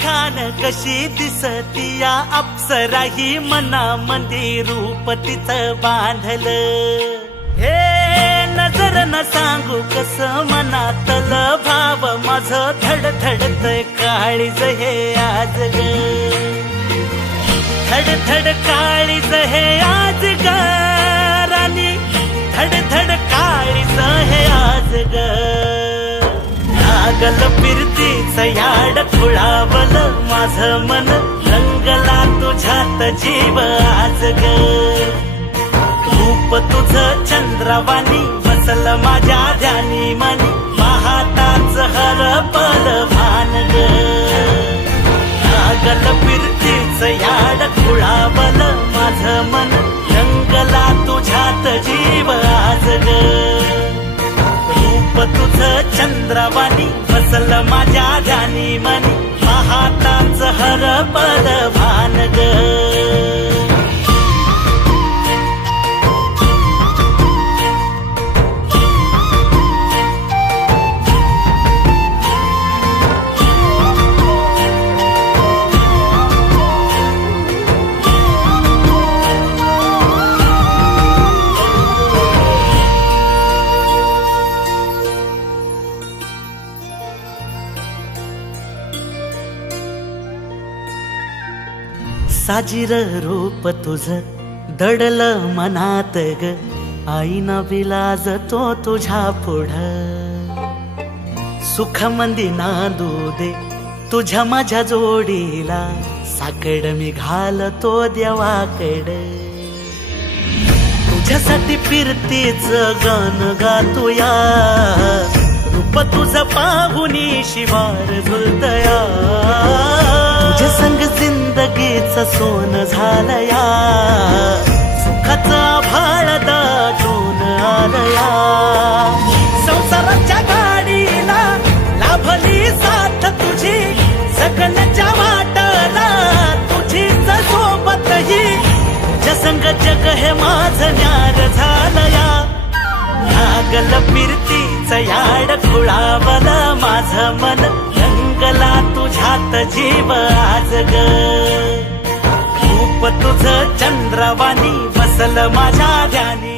खान कशी दिसती या अप्सरा ही मनामंदी रूप तिचं बांधलं हे नजर न सांगू कस मनातल भाव माझं धडधडतय काळीज हे आज ग धडधड काळीज हे आज ग राणी धडधड काळीज हे आज ग लागल फिरतीच याड खुळावलं माझं मन रंगला तुझ्यात जीव आज ग रूप तुझं चंद्रवाणी बसल माझ्या ध्यानी मनी पाहताच हरपल भान ग लागल फिरतीच याड खुळावलं माझं मन रंगला तुझ्यात जीव आज ग रूप तुझं चंद्रवाणी बसल माझ्या ध्यानी मनी पाहताच हरपल भान ग साजीर रूप तुझं दडलं मनात ग आईना विलाज तो तुझ्या पुढं सुख मंदी नांदू दे तुझ्या माझ्या जोडीला साकड मी घालतो देवाकड तुझ्यासाठी फिरतीच गाणं गातोया रूप तुझं पाहुनी शिवार झुलतया तुझ्या संग जिंदगीच सोन झालया सुखाचा भाळ दाटून आलया संसाराच्या गाडीला लाभली साथ तुझी सगळ्यांच्या वाटला तुझीच सोबत ही तुझ्या संग जग हे माझं न्यार झालया लागल फिरतीच याड खुळावलं माझं मन रंगला तुझ्यात जीव आज ग रूप तुझं चंद्रवाणी बसल माझ्या ध्यानी